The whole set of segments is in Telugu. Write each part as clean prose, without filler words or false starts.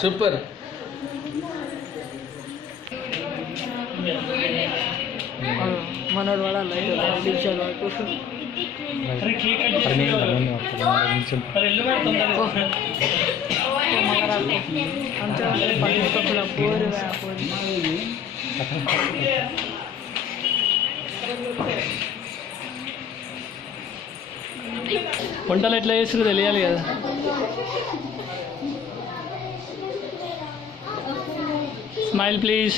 సూపర్ మనోడు వాడాలి వంటలు ఎట్లా చేస్తారో తెలియాలి కదా. Smile please.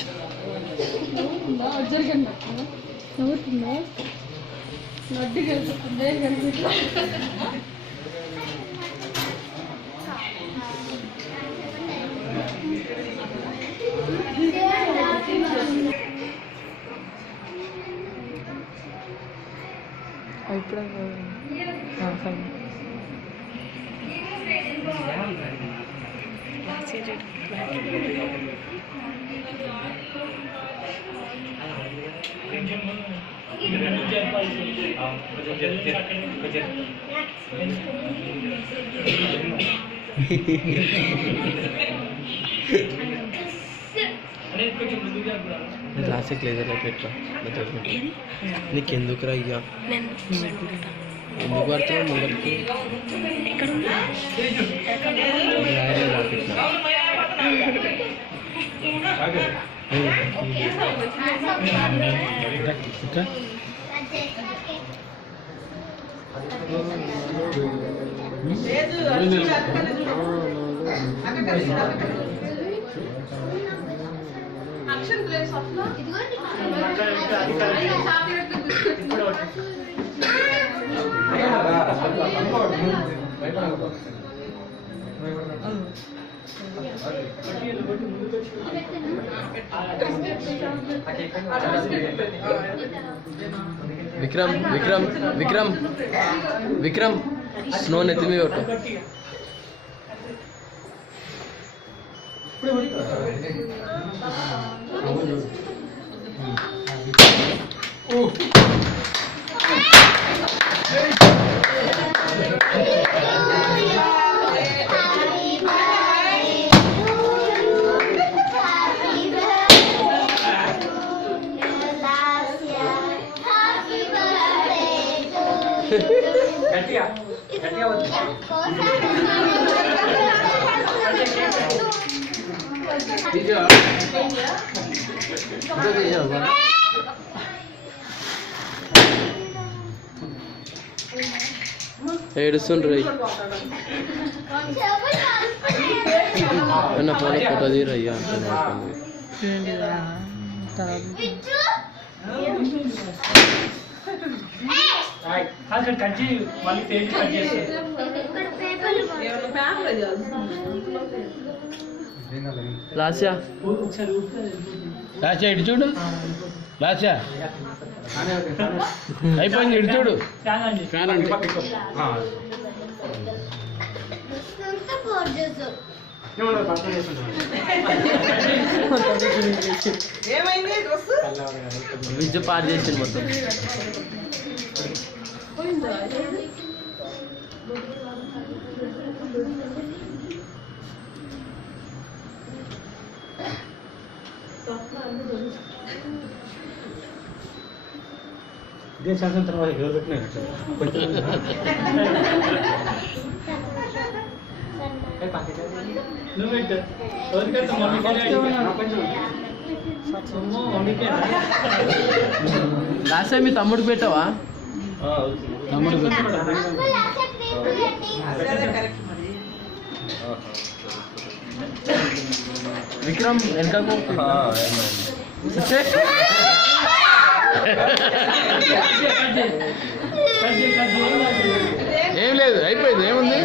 క్లాసిక్ లేజర్లో పెట్టా నీకెందుకు రా అయ్యా, ఎందుకు పడుతున్నావు ముందరికి? విక్రమ్ విక్రమ్ విక్రమ్ విక్రమ్ స్నో నెత్తి మీద కొట్టు. ఏడుస్తుండ్రు నా ఫోన్ ఫోటో తీరయ్యా అంటుంది. లాస్యా లాస్యా ఇటు చూడు, లాస్యా అయిపోయింది, ఇటు చూడు. ఫ్యాన్ అంటే ఏమైంది డ్రెస్ విద్య పాడు చేసింది మొత్తం. ఇదే శాసనం తర్వాత ఎవరు పెట్టినారు నువ్వు పెట్టు లాస్ట్ టైం మీ తమ్ముడికి పెట్టావా? తమ్ముడు విక్రమ్ వెనక ఏం లేదు, అయిపోయింది. ఏముంది?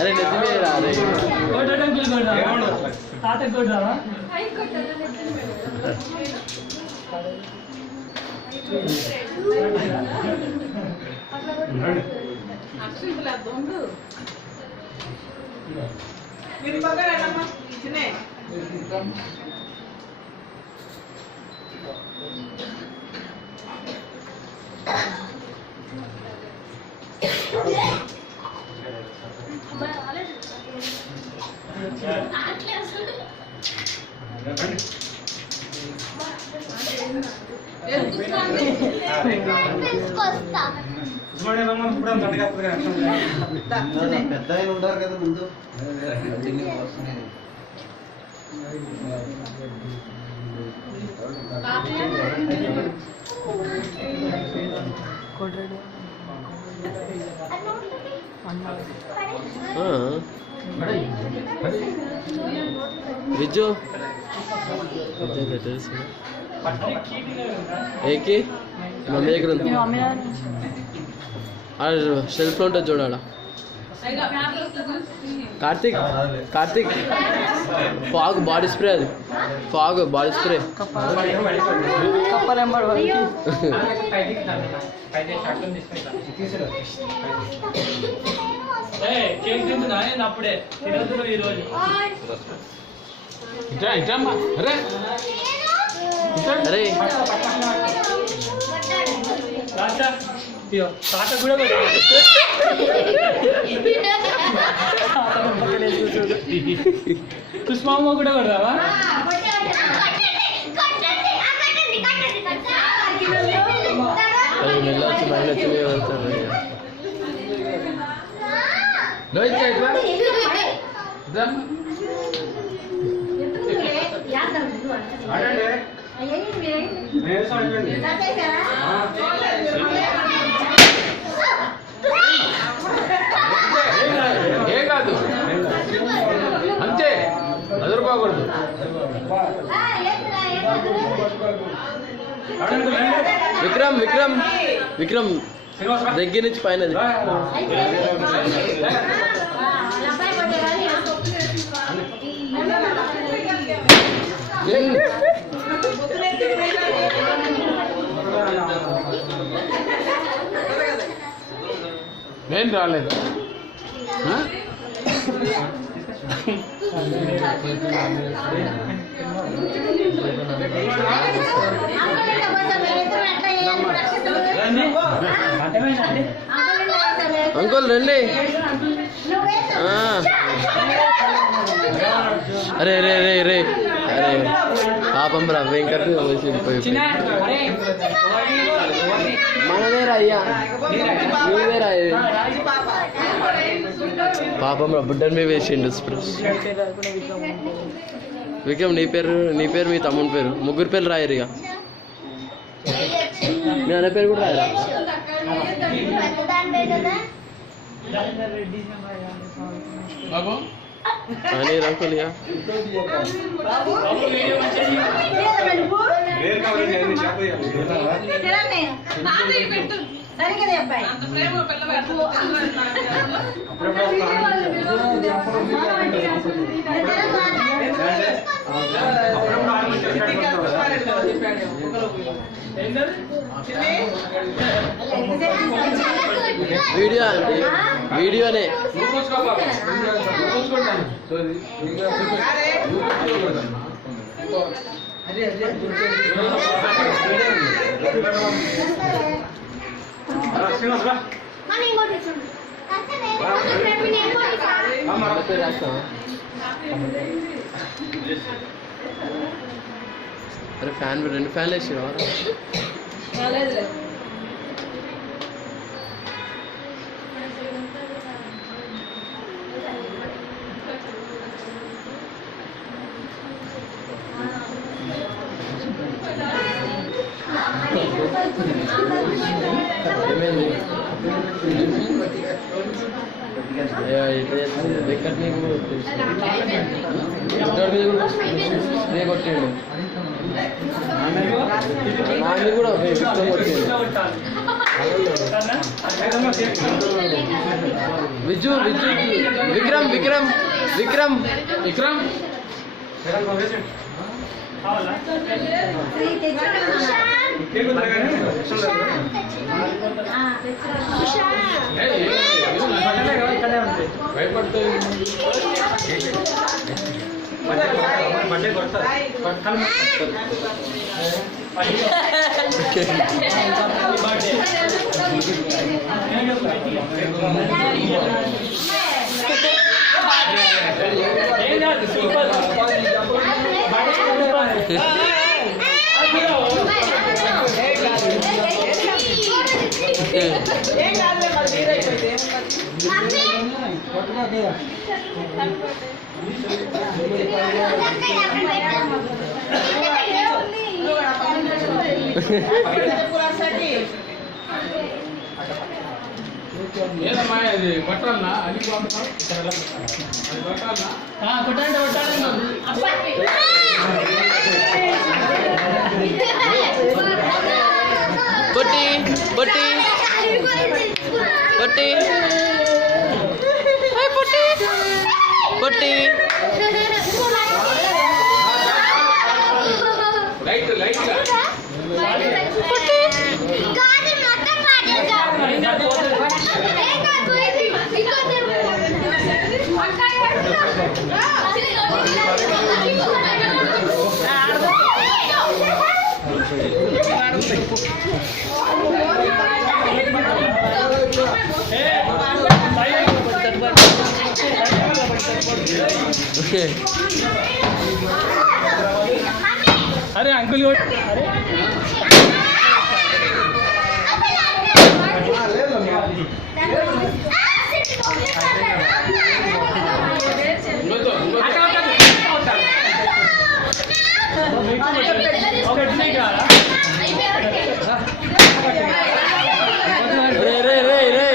అరే నిజమేరా, అరే మీరు పక్కనమ్మా చిన్నే పెద్ద ఆయన ఉంటారు కదా ముందు. విజు ఏకి మమ్మీ దగ్గర ఉంది. షెల్ఫ్లో ఉంటుంది చూడాల. Karthik Karthik fog body spray, అది ఫాగ్ బాడీ స్ప్రే. అప్పుడే ఈరోజు అరే తాత కూడా కుష్మామ్మ కూడా కొడదావా? ఏ కాదు అంతే, అదరుకోకూడదు. విక్రమ్ విక్రమ్ విక్రమ్ దగ్గర నుంచి పైన నేను రాలేదు. అంకుల్ రండి. అరే రే రే రే అరే పాపం రా వెంకట్ మనదేరా అయ్యా, నువ్వేరా పాపం రా బుడ్డని మీద వేసిండు స్ప్రెస్. విక్రమ్ నీ పేరు మీ తమ్ముని పేరు, ముగ్గురు పేర్లు రాయరు. ఇక మీ అన్న పేరు కూడా రాయరా? బాబు అని రాకులియా అంత ప్రేమ పిల్ల పెడతారు. వీడియో అండి వీడియోనే అరే ఫ్యాన్ 2 ఫ్యాన్లు వేసిరా కొట్టిండు నాన్న కూడా విజు విజు విక్రమ్ విక్రమ్ విక్రమ్ విక్రమ్ ఏదమ్మా అది కొట్టాలన్నా అది కొట్టి కొట్టి కొట్టి కొట్టి లైట్ లైట్ अरे अंकुल రే రే రే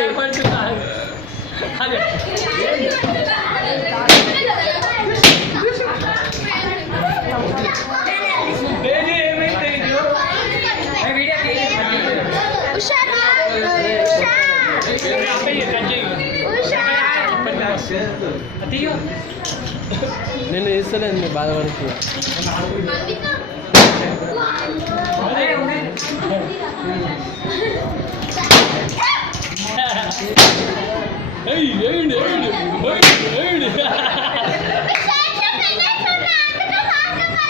నేను ఇస్తలేదు మీరు బాధపడుతు Hey,